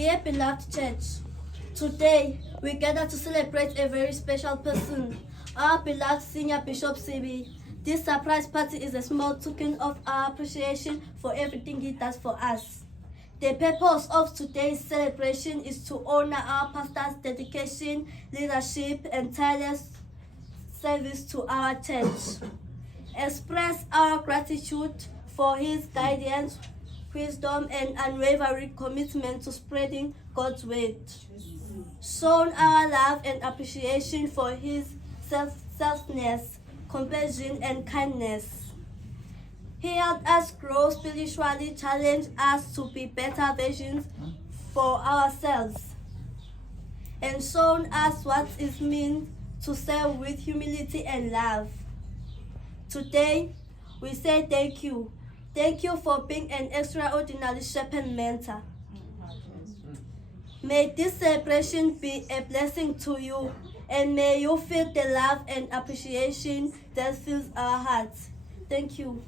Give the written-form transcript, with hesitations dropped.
Dear beloved church, today we gather to celebrate a very special person, our beloved Senior Bishop Sibi. This surprise party is a small token of our appreciation for everything he does for us. The purpose of today's celebration is to honor our pastor's dedication, leadership, and tireless service to our church. Express our gratitude for his guidance, wisdom, and unwavering commitment to spreading God's word. Shown our love and appreciation for his selflessness, compassion, and kindness. He helped us grow spiritually, challenged us to be better versions for ourselves, and shown us what it means to serve with humility and love. Today, we say thank you. Thank you for being an extraordinary shepherd mentor. May this celebration be a blessing to you, and may you feel the love and appreciation that fills our hearts. Thank you.